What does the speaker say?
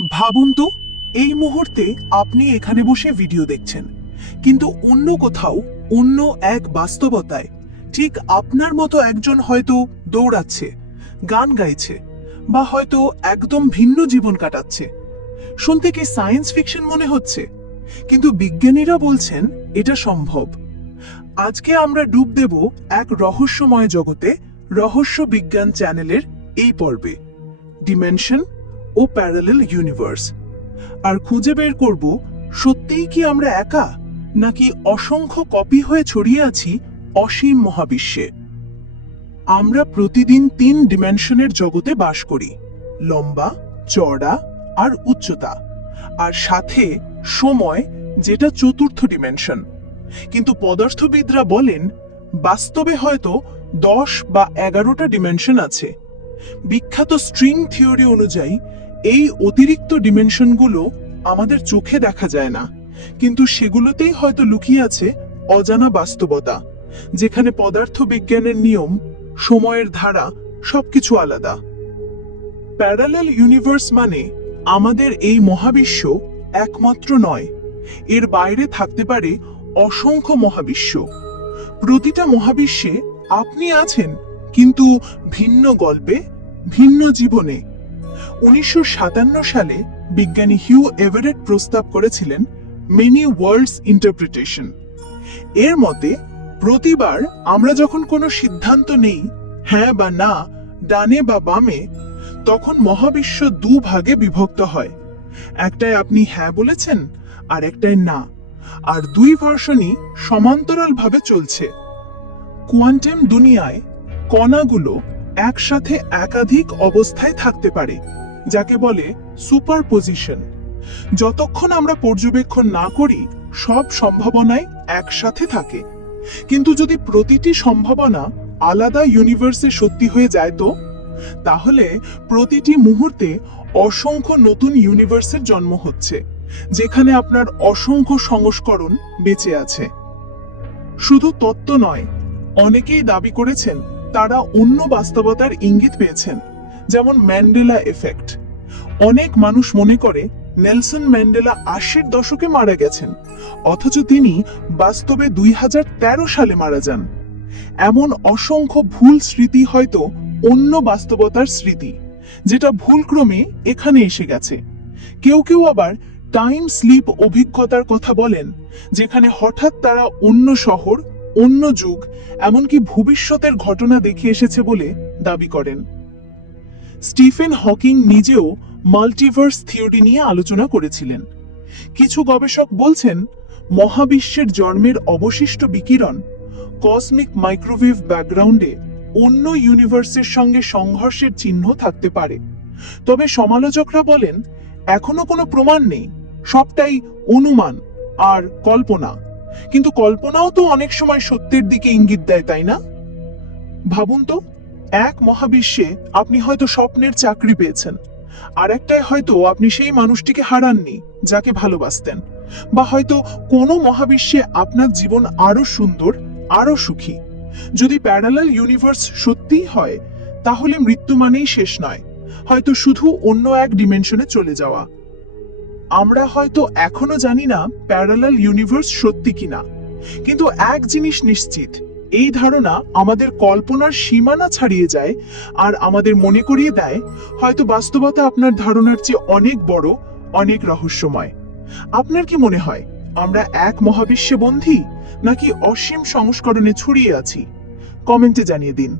ভাবুন তো, এই মুহূর্তে আপনি এখানে বসে ভিডিও দেখছেন। কিন্তু অন্য কোথাও, অন্য এক বাস্তবতায়, ঠিক আপনার মতো একজন হয়তো দৌড়াচ্ছে, গান গাইছে, বা হয়তো একদম ভিন্ন জীবন কাটাচ্ছে। শুনতে কি সায়েন্স ফিকশন মনে হচ্ছে? কিন্তু বিজ্ঞানীরা বলছেন এটা সম্ভব। আজকে আমরা ডুব দেব এক রহস্যময় জগতে, রহস্য বিজ্ঞান চ্যানেলের এই পর্বে। ডিমেনশন ও প্যারালেল ইউনিভার্স আর খুঁজে বের করব, সত্যিই কি আমরা একা? নাকি অসংখ্য কপি হয়ে ছড়িয়ে আছি অসীম মহাবিশ্বে? আমরা প্রতিদিন তিন ডিমেনশনের জগতে বাস করি, লম্বা, চওড়া আর উচ্চতা। আর সাথে সময়, যেটা চতুর্থ ডিমেনশন কিন্তু পদার্থবিদরা বলেন, বাস্তবে হয়তো দশ বা এগারোটা ডিমেনশন আছে। বিখ্যাত স্ট্রিং থিওরি অনুযায়ী এই অতিরিক্ত ডিমেনশনগুলো আমাদের চোখে দেখা যায় না। কিন্তু সেগুলোতেই হয়তো লুকিয়ে আছে অজানা বাস্তবতা, যেখানে পদার্থবিজ্ঞানের নিয়ম, সময়ের ধারা সবকিছু আলাদা। প্যারালেল ইউনিভার্স মানে আমাদের এই মহাবিশ্ব একমাত্র নয়, এর বাইরে থাকতে পারে অসংখ্য মহাবিশ্ব। প্রতিটা মহাবিশ্বে আপনি আছেন, কিন্তু ভিন্ন গল্পে, ভিন্ন জীবনে। উনিশশো সাতান্ন সালে বিজ্ঞানী হিউ এভারেট প্রস্তাব করেছিলেন মেনি ওয়ার্ল্ডস ইন্টারপ্রিটেশন। এর মতে, প্রতিবার আমরা যখন কোনো সিদ্ধান্ত নেই হ্যাঁ বা না, ডানে বা বামে, তখন মহাবিশ্ব দু ভাগে বিভক্ত হয়। একটায় আপনি হ্যাঁ বলেছেন, আর একটায় না। আর দুই ভার্সনই সমান্তরালভাবে চলছে। কোয়ান্টাম দুনিয়ায় কণাগুলো একসাথে একাধিক অবস্থায় থাকতে পারে। যাকে বলে সুপারপোজিশন। যতক্ষণ আমরা পর্যবেক্ষণ না করি, সব সম্ভাবনাই একসাথে থাকে। কিন্তু যদি প্রতিটি সম্ভাবনা আলাদা ইউনিভার্সে সত্যি হয়ে যায় তো? তাহলে প্রতিটি মুহূর্তে অসংখ্য নতুন ইউনিভার্সের জন্ম হচ্ছে, যেখানে আপনার অসংখ্য সংস্করণ বেঁচে আছে। শুধু তত্ত্ব নয়, অনেকেই দাবি করেছেন তারা অন্য বাস্তবতার ইঙ্গিত পেয়েছেন, যেমন ম্যান্ডেলা এফেক্ট অনেক মানুষ মনে করে নেলসন ম্যান্ডেলা আশির দশকে মারা গেছেন, অথচ তিনি বাস্তবে দুই হাজার তেরো সালে মারা যান। এমন অসংখ্য ভুল স্মৃতি হয়তো অন্য বাস্তবতার স্মৃতি, যেটা ভুলক্রমে এখানে এসে গেছে। কেউ কেউ আবার টাইম স্লিপ অভিজ্ঞতার কথা বলেন, যেখানে হঠাৎ তারা অন্য শহর, অন্য যুগ, এমনকি ভবিষ্যতের ঘটনা দেখে এসেছে বলে দাবি করেন। স্টিফেন হকিং নিজেও মাল্টিভার্স থিওরি নিয়ে আলোচনা করেছিলেন। কিছু গবেষক বলছেন, মহাবিশ্বের জন্মের অবশিষ্ট বিকিরণ কসমিক মাইক্রোওয়েভ ব্যাকগ্রাউন্ডে অন্য ইউনিভার্সের সঙ্গে সংঘর্ষের চিহ্ন থাকতে পারে। তবে সমালোচকরা বলেন, এখনও কোনো প্রমাণ নেই। সবটাই অনুমান আর কল্পনা। কিন্তু কল্পনাও তো অনেক সময় সত্যের দিকে ইঙ্গিত দেয়, তাই না? ভাবুন তো, এক মহাবিশ্বে আপনি হয়তো স্বপ্নের চাকরি পেয়েছেন। আর একটায় হয়তো আপনি সেই মানুষটিকে হারাননি, যাকে ভালোবাসতেন। বা হয়তো কোনো মহাবিশ্বে আপনার জীবন আরও সুন্দর, আরও সুখী। যদি প্যারালাল ইউনিভার্স সত্যিই হয়, তাহলে মৃত্যু মানেই শেষ নয়। হয়তো শুধু অন্য এক ডিমেনশনে চলে যাওয়া। আমরা হয়তো এখনও জানি না প্যারালাল ইউনিভার্স সত্যি কিনা। কিন্তু এক জিনিস নিশ্চিত এই ধারণা আমাদের কল্পনার সীমানা ছাড়িয়ে যায় আর আমাদের মনে করিয়ে দেয়, হয়তো বাস্তবতা আপনার ধারণার চেয়ে অনেক বড়, অনেক রহস্যময়। আপনার কি মনে হয়, আমরা এক মহাবিশ্বে বন্ধি নাকি অসীম সংস্করণে ছড়িয়ে আছি? কমেন্টে জানিয়ে দিন।